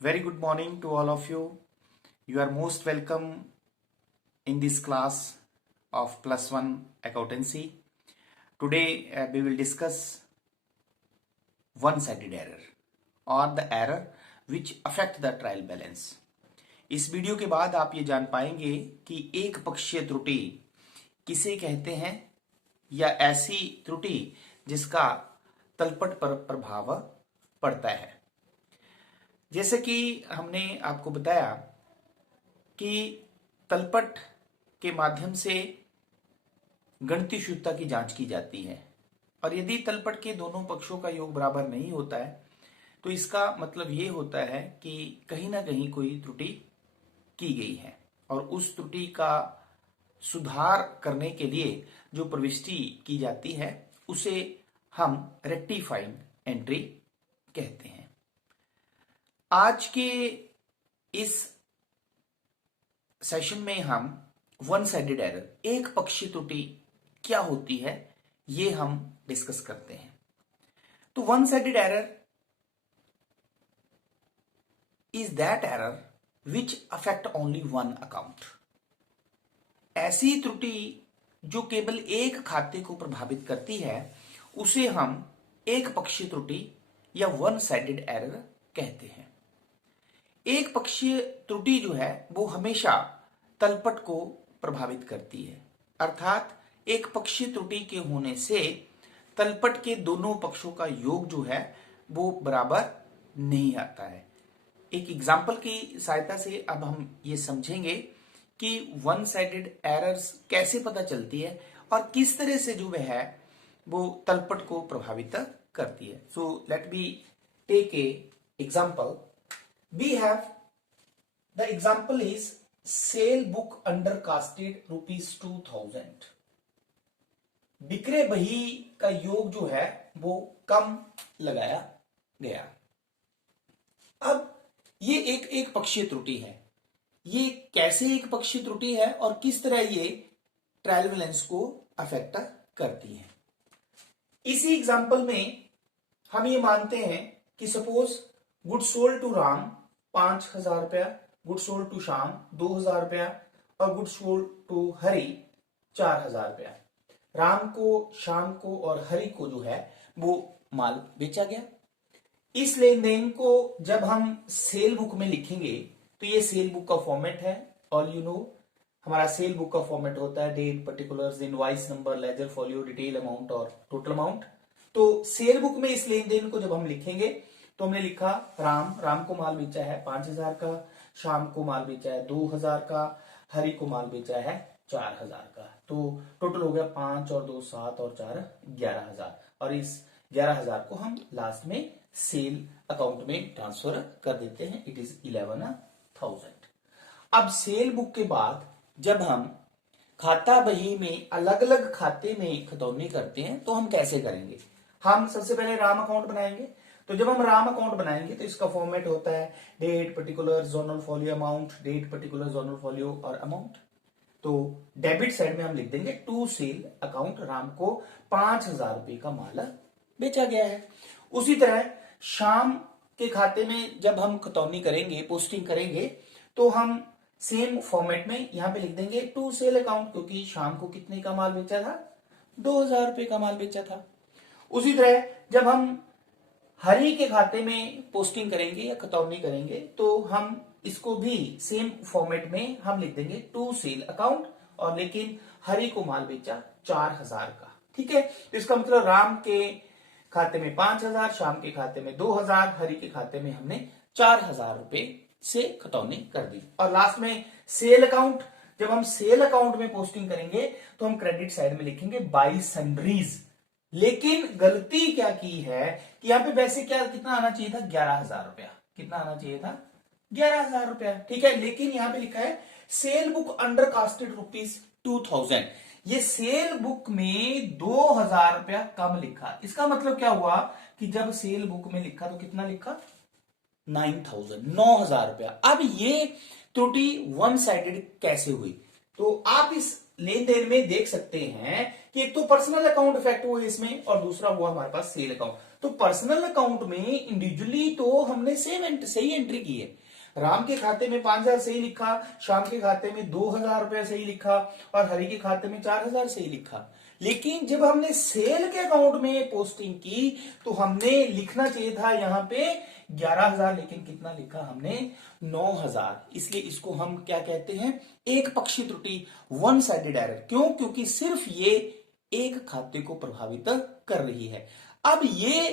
Very good morning to all of you. You are most welcome in this class of plus one accountancy. Today we will discuss one-sided error or the error which affect the trial balance. इस video के बाद आप ये जान पाएंगे कि एक पक्षीय त्रुटि किसे कहते हैं या ऐसी त्रुटि जिसका तलपट पर प्रभाव पड़ता है। जैसे कि हमने आपको बताया कि तलपट के माध्यम से गणितीय शुद्धता की जांच की जाती है और यदि तलपट के दोनों पक्षों का योग बराबर नहीं होता है तो इसका मतलब ये होता है कि कहीं ना कहीं कोई त्रुटि की गई है और उस त्रुटि का सुधार करने के लिए जो प्रविष्टि की जाती है उसे हम रेक्टिफाइंग एंट्री कहते हैं। आज के इस सेशन में हम वन साइडेड एरर, एक पक्षीय त्रुटि क्या होती है, ये हम डिस्कस करते हैं। तो one sided error is that error which affect only one account. ऐसी त्रुटि जो केवल एक खाते को प्रभावित करती है उसे हम एक पक्षीय त्रुटि या वन साइडेड एरर कहते हैं। एक पक्षीय त्रुटि जो है वो हमेशा तलपट को प्रभावित करती है, अर्थात एक पक्षीय त्रुटि के होने से तलपट के दोनों पक्षों का योग जो है वो बराबर नहीं आता है। एक एग्जाम्पल की सहायता से अब हम ये समझेंगे कि वन साइडेड एरर्स कैसे पता चलती है और किस तरह से जो वह है वो तलपट को प्रभावित करती है। So let be take a example. We have the example is sale book undercasted rupees 2000। बिक्रे बही का योग जो है वो कम लगाया गया। अब ये एक पक्षीय त्रुटि है। ये कैसे एक पक्षीय त्रुटि है और किस तरह ये ट्रायल बैलेंस को अफेक्ट करती है। इसी एग्जांपल में हम ये मानते हैं कि suppose good sold to Ram 5,000 रुपया, गुड सोल्ड टू श्याम 2,000 रुपया और गुड सोल्ड टू हरि 4,000 रुपया। राम को, श्याम को और हरि को जो है वो माल बेचा गया। इस लेन देन को जब हम सेल बुक में लिखेंगे तो ये सेल बुक का फॉर्मेट है। ऑल यू नो हमारा सेल बुक का फॉर्मेट होता है date, particulars, invoice number, ledger folio, detail amount और टोटल अमाउंट। तो सेल बुक में इस लेन देन को जब हम लिखेंगे तो हमने लिखा राम को माल बेचा है 5,000 का, श्याम को माल बेचा है 2,000 का, हरि को माल बेचा है 4,000 का। तो टोटल हो गया 5 और 2 7 और 4 11,000 और इस 11,000 को हम लास्ट में सेल अकाउंट में ट्रांसफर कर देते हैं। It is 11,000। अब सेल बुक के बाद जब हम खाता बही में अलग अलग खाते में खतौनी करते हैं तो हम कैसे करेंगे। हम सबसे पहले राम अकाउंट बनाएंगे। तो जब हम राम अकाउंट बनाएंगे तो इसका फॉर्मेट होता है date, particular, journal folio, amount, date, particular, journal folio और अमाउंट। तो डेबिट साइड में हम लिख देंगे टू सेल अकाउंट, राम को 5,000 रुपए का माल बेचा गया है। उसी तरह श्याम के खाते में जब हम खतौनी करेंगे, पोस्टिंग करेंगे तो हम सेम फॉर्मेट में यहां पे लिख देंगे टू सेल अकाउंट, क्योंकि श्याम को कितने का माल बेचा था, 2,000 रुपए का माल बेचा था। उसी तरह जब हम हरि के खाते में पोस्टिंग करेंगे या खतौनी करेंगे तो हम इसको भी सेम फॉर्मेट में हम लिख देंगे टू सेल अकाउंट, और लेकिन हरि को माल बेचा 4,000 का। ठीक है, तो इसका मतलब राम के खाते में 5,000, श्याम के खाते में 2,000, हरि के खाते में हमने 4,000 रुपए से खतौनी कर दी। और लास्ट में सेल अकाउंट, जब हम सेल अकाउंट में पोस्टिंग करेंगे तो हम क्रेडिट साइड में लिखेंगे बाई सन्ड्रीज। लेकिन गलती क्या की है कि यहां पे वैसे क्या कितना आना चाहिए था, 11,000 रुपया। कितना आना चाहिए था, 11,000 रुपया। ठीक है, लेकिन यहां पे लिखा है cell book under casted rupees 2,000। ये सेल बुक में 2,000 रुपया कम लिखा। इसका मतलब क्या हुआ कि जब सेल बुक में लिखा तो कितना लिखा, 9,000 रुपया। अब ये त्रुटि वन साइडेड कैसे हुई, तो आप इस लेन देन में देख सकते हैं कि एक तो पर्सनल अकाउंट इफेक्ट हुआ इसमें और दूसरा हुआ हमारे पास सेल अकाउंट। तो पर्सनल अकाउंट में इंडिविजुअली तो हमने सही एंट्री की है। राम के खाते में 5,000 सही लिखा, श्याम के खाते में 2,000 रुपया सही लिखा और हरि के खाते में 4,000 सही लिखा। लेकिन जब हमने सेल के अकाउंट में पोस्टिंग की तो हमने लिखना चाहिए था यहां पे 11,000, लेकिन कितना लिखा हमने 9,000। इसलिए इसको हम क्या कहते हैं, एक पक्षी त्रुटि, वन साइडेड एरर। क्यों? क्योंकि सिर्फ ये एक खाते को प्रभावित कर रही है। अब ये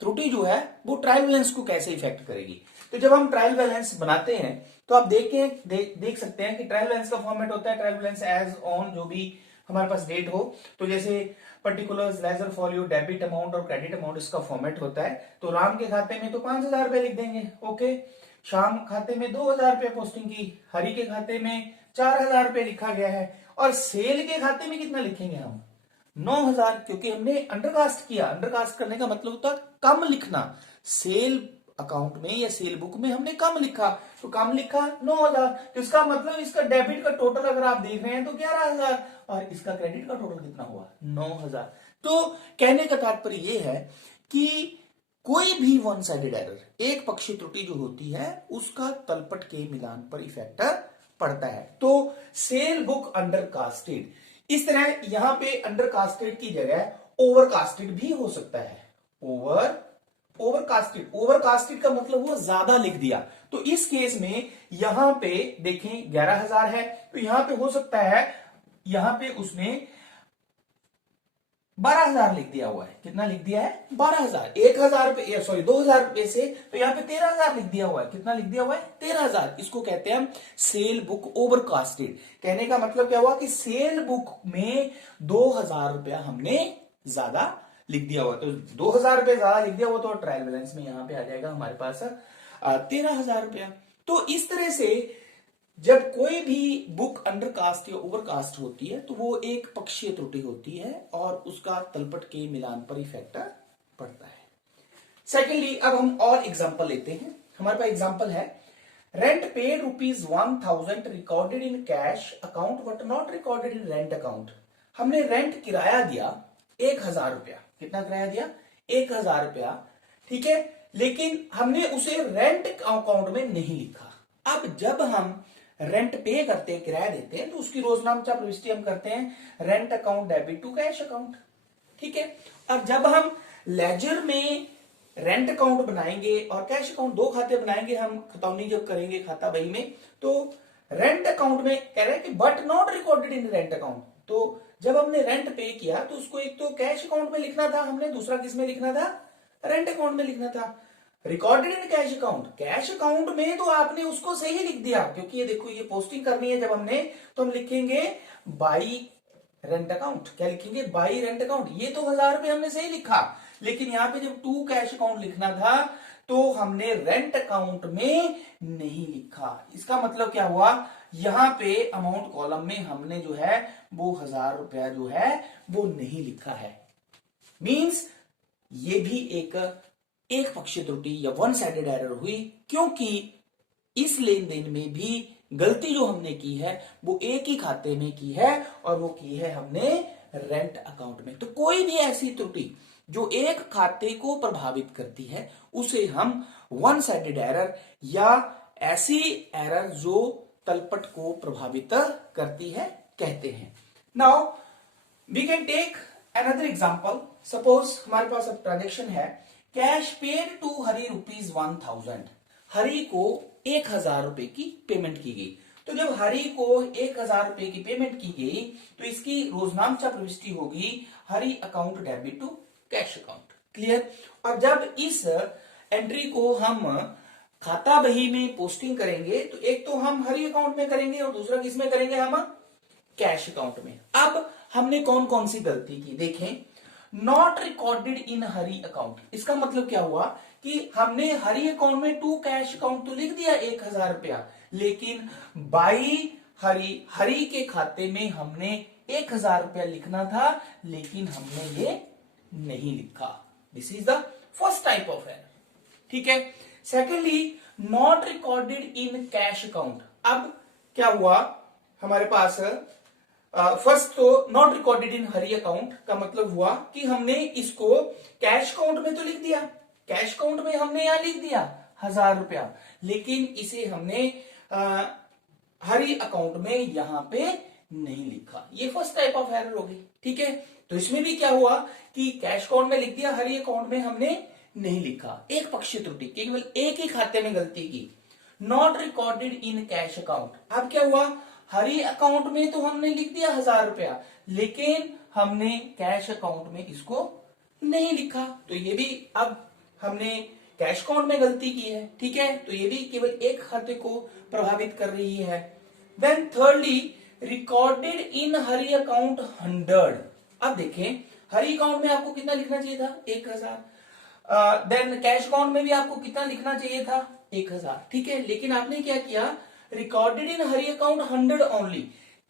त्रुटि जो है वो ट्रायल बैलेंस को कैसे इफेक्ट करेगी? तो जब हम ट्रायल बैलेंस बनाते हैं तो आप देख सकते हैं कि ट्रायल बैलेंस का फॉर्मेट होता है ट्रायल बैलेंस एज ऑन, जो भी हमारे पास डेट हो। तो जैसे particulars, ledger folio, debit amount और क्रेडिट अमाउंट इसका फॉर्मेट होता है। तो राम के खाते में तो 5,000 रुपए लिख देंगे, ओके। श्याम खाते में 2,000 रुपए पोस्टिंग की, हरि के खाते में 4,000 रुपए लिखा गया है, और सेल के खाते में कितना लिखेंगे हम? 9,000, क्योंकि हमने अंडरकास्ट किया। अंडरकास्ट करने का मतलब होता है कम लिखना। सेल अकाउंट में या सेल बुक में हमने कम लिखा, तो कम लिखा 9,000। तो इसका मतलब इसका डेबिट का टोटल अगर आप देख रहे हैं तो 11,000, और इसका क्रेडिट का टोटल कितना हुआ? 9,000। तो कहने का तात्पर्य यह है कि कोई भी वन साइडेड एरर, एक पक्षी त्रुटि जो होती है, उसका तलपट के मिलान पर इफेक्ट पड़ता है। तो सेल बुक अंडरकास्टेड, इस तरह यहां पे अंडरकास्टेड की जगह ओवरकास्टेड भी हो सकता है। ओवरकास्टेड का मतलब हुआ ज्यादा लिख दिया। तो इस केस में यहां पे देखें 11,000 है, तो यहां पे हो सकता है यहां पे उसने 12,000 लिख दिया हुआ है। कितना लिख दिया है? 12,000। 1,000 रुपए, सॉरी 2,000 रुपए से, तो यहां पे 13,000 लिख दिया हुआ है। कितना लिख दिया हुआ है? 13,000। इसको कहते हैं हम सेल बुक ओवरकास्टेड। कहने का मतलब क्या हुआ कि सेल बुक में 2,000 रुपया हमने ज्यादा लिख दिया हुआ। तो 2,000 रुपए ज्यादा लिख दिया हुआ, तो ट्रायल बैलेंस में यहां पे आ जाएगा हमारे पास 13,000 रुपया। तो इस तरह से जब कोई भी बुक अंडरकास्ट या ओवरकास्ट होती है तो वो एक पक्षीय त्रुटि होती है और उसका तलपट के मिलान पर इफेक्ट पड़ता है। सेकेंडली, अब हम और एग्जांपल लेते हैं। हमारे पास एग्जांपल है, rent paid ₹1,000 recorded in cash account but not recorded in rent account. हमने रेंट किराया दिया 1,000 रुपया। कितना किराया दिया? 1,000 रुपया, ठीक है, लेकिन हमने उसे रेंट अकाउंट में नहीं लिखा। अब जब हम रेंट पे करते हैं, किराया देते हैं, तो उसकी रोजनामचा प्रविष्टि हम करते हैं rent account debit to cash account, ठीक है। अब जब हम लेजर में रेंट अकाउंट बनाएंगे और कैश अकाउंट, दो खाते बनाएंगे हम, खतौनी जब करेंगे खाता बही में, तो रेंट अकाउंट में कह रहे हैं कि but not recorded in rent account. तो जब हमने रेंट पे किया तो उसको एक तो कैश अकाउंट में लिखना था हमने, दूसरा किस में लिखना था? रेंट अकाउंट में लिखना था। Recorded in cash account, cash account में तो आपने उसको सही लिख दिया, क्योंकि ये देखो ये पोस्टिंग करनी है जब हमने, तो हम लिखेंगे बाई रेंट अकाउंट। क्या लिखेंगे? By rent account. ये तो 1,000 रुपए हमने सही लिखा, लेकिन यहां पे जब टू कैश अकाउंट लिखना था तो हमने रेंट अकाउंट में नहीं लिखा। इसका मतलब क्या हुआ? यहां पे अमाउंट कॉलम में हमने जो है वो 1,000 रुपया जो है वो नहीं लिखा है। मींस ये भी एक पक्षीय त्रुटि या वन साइडेड एरर हुई, क्योंकि इस लेन देन में भी गलती जो हमने की है वो एक ही खाते में की है, और वो की है हमने रेंट अकाउंट में। तो कोई भी ऐसी त्रुटि जो एक खाते को प्रभावित करती है उसे हम वन साइडेड एरर या ऐसी एरर जो तलपट को प्रभावित करती है कहते हैं। Now we can take another example. Suppose हमारे पास अब ट्रांजेक्शन है, cash paid to Hari ₹1,000। Hari को 1,000 रुपए की पेमेंट की गई। तो जब हरि को 1,000 रुपए की पेमेंट की गई तो इसकी रोजनामचा प्रविष्टि होगी Hari account debit to cash account. Clear? और जब इस एंट्री को हम खाता बही में पोस्टिंग करेंगे तो एक तो हम हरि अकाउंट में करेंगे और दूसरा किस में करेंगे? हम कैश अकाउंट में। अब हमने कौन कौन सी गलती की देखें। Not recorded in Hari account, इसका मतलब क्या हुआ कि हमने हरि अकाउंट में टू कैश अकाउंट तो लिख दिया 1,000 रुपया, लेकिन बाई हरि के खाते में हमने 1,000 रुपया लिखना था, लेकिन हमने ये नहीं लिखा। This is the first type of error, ठीक है। Secondly, not recorded in cash account. अब क्या हुआ हमारे पास, फर्स्ट तो not recorded in Hari account का मतलब हुआ कि हमने इसको कैश अकाउंट में तो लिख दिया, कैश अकाउंट में हमने यहां लिख दिया 1000 रुपया, लेकिन इसे हमने हरी अकाउंट में यहां पे नहीं लिखा। ये फर्स्ट टाइप ऑफ एरर हो गई, ठीक है। तो इसमें भी क्या हुआ कि कैश अकाउंट में लिख दिया, हरी अकाउंट में हमने नहीं लिखा। एक पक्षीय त्रुटि, केवल एक ही खाते में गलती की, not recorded in cash account. अब क्या हुआ, हरी अकाउंट में तो हमने लिख दिया 1000 रुपया, लेकिन हमने कैश अकाउंट में इसको नहीं लिखा। तो ये भी अब हमने कैश अकाउंट में गलती की है, ठीक है। तो ये भी केवल एक खाते को प्रभावित कर रही है। Then thirdly recorded in Hari account 100। अब देखें, हरी अकाउंट में आपको कितना लिखना चाहिए था, 1000। देन कैश अकाउंट में भी आपको कितना लिखना चाहिए था, 1000, ठीक है। लेकिन आपने क्या किया, recorded in Hari account 100 only,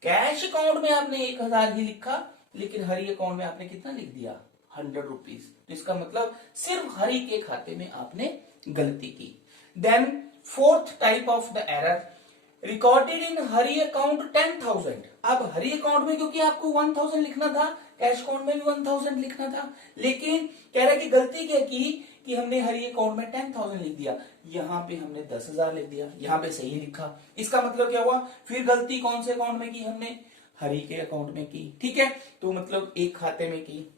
cash account में आपने 1000 ही लिखा, लेकिन हरी अकाउंट में आपने कितना लिख दिया, 100 रुपीज। तो इसका मतलब सिर्फ हरी के खाते में आपने गलती की। Then fourth type of the error, recorded in Hari account 10,000। अब हरी अकाउंट में क्योंकि आपको 1000 लिखना था, कैश अकाउंट में भी 1000 लिखना था, लेकिन कह रहा है कि गलती क्या की कि हमने हरी अकाउंट में 10,000 लिख दिया, यहां पे हमने 10,000 लिख दिया, यहां पे सही लिखा। इसका मतलब क्या हुआ, फिर गलती कौन से अकाउंट में की, हमने हरी के अकाउंट में की, ठीक है। तो मतलब एक खाते में की।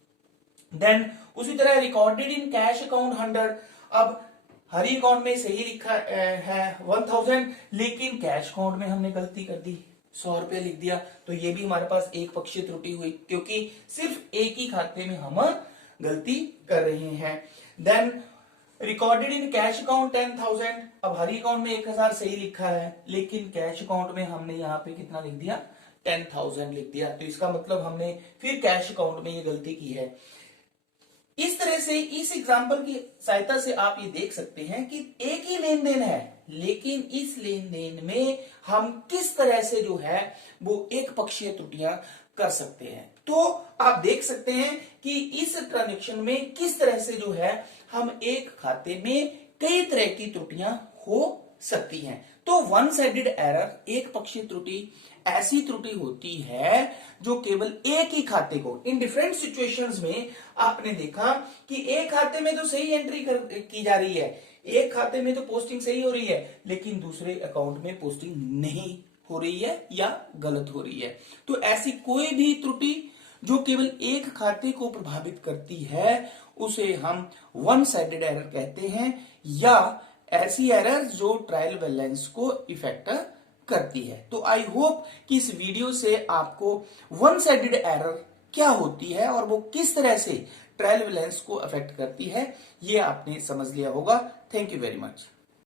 देन उसी तरह रिकॉर्डेड इन कैश अकाउंट 100। अब हरी अकाउंट में सही लिखा है 1000, लेकिन कैश अकाउंट में हमने गलती कर दी, 100 रुपया लिख दिया। तो ये भी हमारे पास एक पक्षीय त्रुटि हुई, क्योंकि सिर्फ एक ही खाते में हम गलती कर रहे हैं। Then recorded in cash account 10,000। अब हरी अकाउंट में 1000 सही लिखा है, लेकिन कैश अकाउंट में हमने यहाँ पे कितना लिख दिया, 10,000 लिख दिया। तो इसका मतलब हमने फिर कैश अकाउंट में ये गलती की है। इस तरह से इस एग्जाम्पल की सहायता से आप ये देख सकते हैं कि एक ही लेन देन है, लेकिन इस लेन देन में हम किस तरह से जो है वो एक पक्षीय त्रुटियां कर सकते हैं। तो आप देख सकते हैं कि इस ट्रांजेक्शन में किस तरह से जो है हम एक खाते में कई तरह की त्रुटियां हो सकती हैं। तो वन साइडेड एरर, एक पक्षीय त्रुटि, ऐसी त्रुटि होती है जो केवल एक ही खाते को, इन डिफरेंट सिचुएशंस में आपने देखा कि एक खाते में तो सही एंट्री की जा रही है, एक खाते में तो पोस्टिंग सही हो रही है, लेकिन दूसरे अकाउंट में पोस्टिंग नहीं हो रही है या गलत हो रही है। तो ऐसी कोई भी त्रुटि जो केवल एक खाते को प्रभावित करती है, उसे हम वन साइडेड एरर कहते हैं, या ऐसी एरर जो ट्रायल बैलेंस को इफेक्ट करती है। तो आई होप कि इस वीडियो से आपको वन साइडेड एरर क्या होती है और वो किस तरह से ट्रायल बैलेंस को अफेक्ट करती है, ये आपने समझ लिया होगा। Thank you very much.